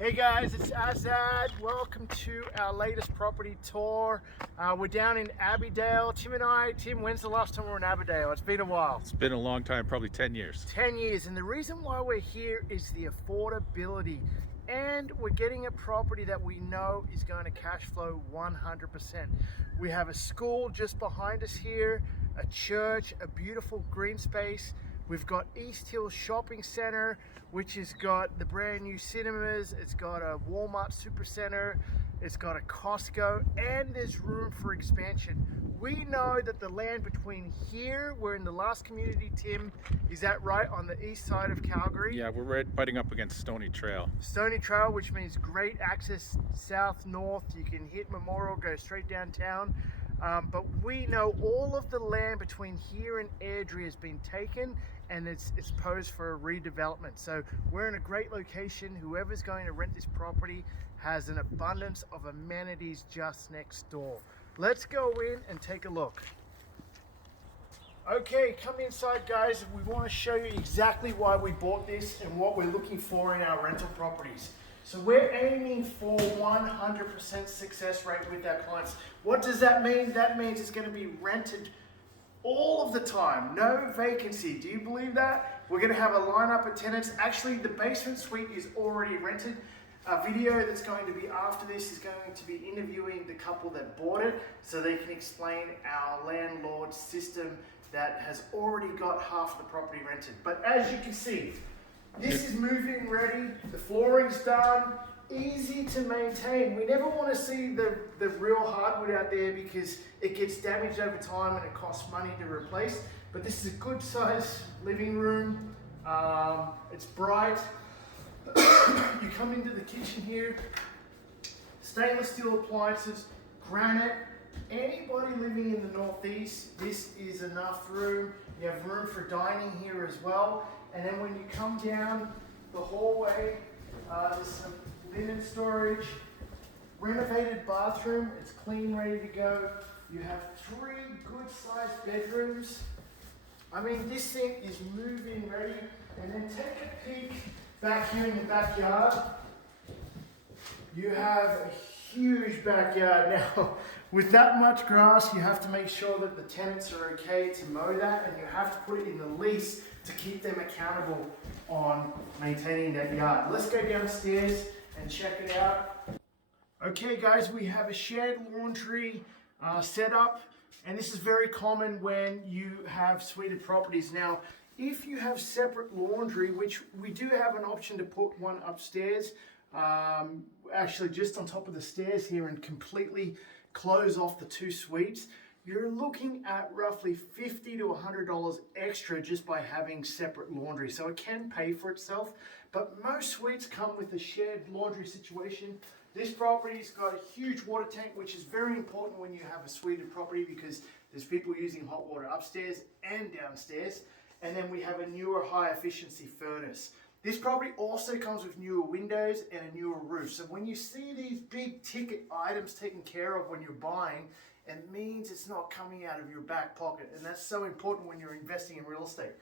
Hey guys, it's Azad. Welcome to our latest property tour. We're down in Abbeydale. Tim, when's the last time we were in Abbeydale? It's been a while. It's been a long time, probably 10 years. 10 years, and the reason why we're here is the affordability. And we're getting a property that we know is going to cash flow 100%. We have a school just behind us here, a church, a beautiful green space. We've got East Hill Shopping Center, which has got the brand new cinemas. It's got a Walmart Supercenter. It's got a Costco, and there's room for expansion. We know that the land between here, we're in the last community, Tim, is that right, on the east side of Calgary? Yeah, we're right butting up against Stony Trail. Stony Trail, which means great access south, north. You can hit Memorial, go straight downtown. But we know all of the land between here and Airdrie has been taken, and it's posed for a redevelopment. So we're in a great location. Whoever's going to rent this property has an abundance of amenities just next door. Let's go in and take a look. Okay, come inside, guys. We want to show you exactly why we bought this and what we're looking for in our rental properties. So we're aiming for 100% success rate with our clients. What does that mean? That means it's going to be rented all of the time, no vacancy. Do you believe that? We're going to have a lineup of tenants. Actually, the basement suite is already rented. A video that's going to be after this is going to be interviewing the couple that bought it so they can explain our landlord system that has already got half the property rented. But as you can see, this is move-in ready, the flooring's done, easy to maintain. We never want to see the real hardwood out there because it gets damaged over time and it costs money to replace. But this is a good size living room. It's bright. You come into the kitchen here, stainless steel appliances, granite. Anybody living in the Northeast, this is enough room. You have room for dining here as well. And then when you come down the hallway, there's some linen storage, renovated bathroom. It's clean, ready to go. You have 3 good sized bedrooms. I mean, this thing is move-in ready. And then take a peek back here in the backyard. You have a huge backyard. Now, with that much grass, you have to make sure that the tenants are okay to mow that, and you have to put it in the lease to keep them accountable on maintaining that yard. Let's go downstairs and check it out. Okay guys, we have a shared laundry set up, and this is very common when you have suited properties. Now, if you have separate laundry, which we do have an option to put one upstairs, actually just on top of the stairs here, and completely close off the 2 suites, you're looking at roughly $50 to $100 extra just by having separate laundry. So it can pay for itself, but most suites come with a shared laundry situation. This property's got a huge water tank, which is very important when you have a suited property because there's people using hot water upstairs and downstairs. And then we have a newer high efficiency furnace. This property also comes with newer windows and a newer roof. So when you see these big ticket items taken care of when you're buying, it means it's not coming out of your back pocket. And that's so important when you're investing in real estate.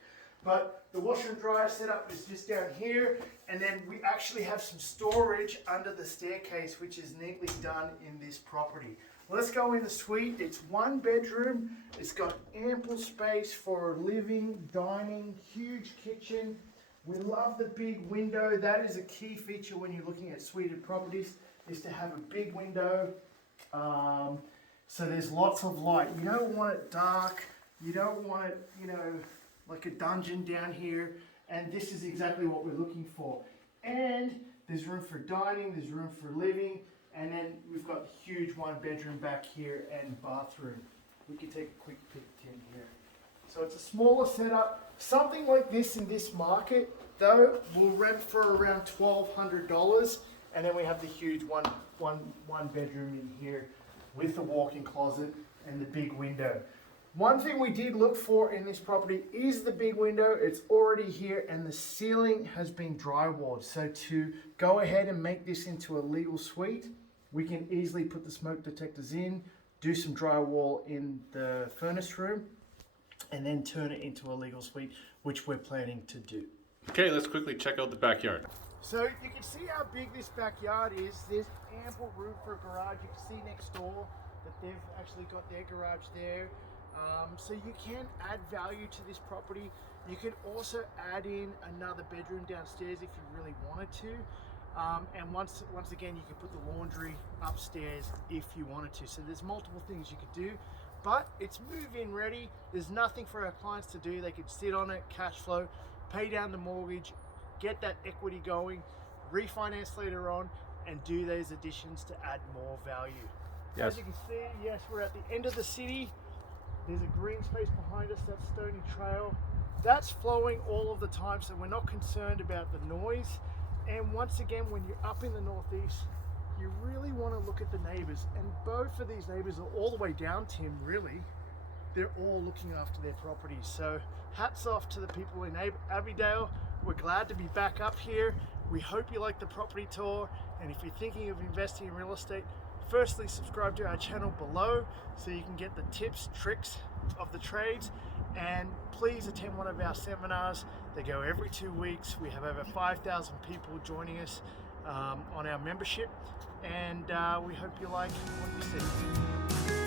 But the washer and dryer setup is just down here. And then we actually have some storage under the staircase, which is neatly done in this property. Let's go in the suite. It's 1 bedroom. It's got ample space for living, dining, huge kitchen. We love the big window. That is a key feature when you're looking at suited properties, is to have a big window. So there's lots of light. You don't want it dark. You don't want it, like a dungeon down here. And this is exactly what we're looking for. And there's room for dining, there's room for living. And then we've got a huge 1 bedroom back here and bathroom. We can take a quick peek in here. So it's a smaller setup. Something like this in this market, though, will rent for around $1,200. And then we have the huge one bedroom in here with the walk-in closet and the big window. One thing we did look for in this property is the big window. It's already here, and the ceiling has been drywalled. So to go ahead and make this into a legal suite, we can easily put the smoke detectors in, do some drywall in the furnace room, and then turn it into a legal suite, which we're planning to do. Okay, let's quickly check out the backyard. So you can see how big this backyard is. There's ample room for a garage. You can see next door that they've actually got their garage there. So you can add value to this property. You can also add in another bedroom downstairs if you really wanted to. And once again, you can put the laundry upstairs if you wanted to. So there's multiple things you could do, but it's move-in ready. There's nothing for our clients to do. They can sit on it, cash flow, pay down the mortgage, get that equity going, refinance later on, and do those additions to add more value. Yes. As you can see, yes, we're at the end of the city. There's a green space behind us, that's Stony Trail. That's flowing all of the time, so we're not concerned about the noise. And once again, when you're up in the northeast, you really want to look at the neighbors. And both of these neighbors are all the way down, Tim, really. They're all looking after their properties. So hats off to the people in Abbeydale. We're glad to be back up here. We hope you like the property tour. And if you're thinking of investing in real estate, firstly, subscribe to our channel below so you can get the tips, tricks of the trades. And please attend one of our seminars. They go every 2 weeks. We have over 5,000 people joining us on our membership. And we hope you like what you see.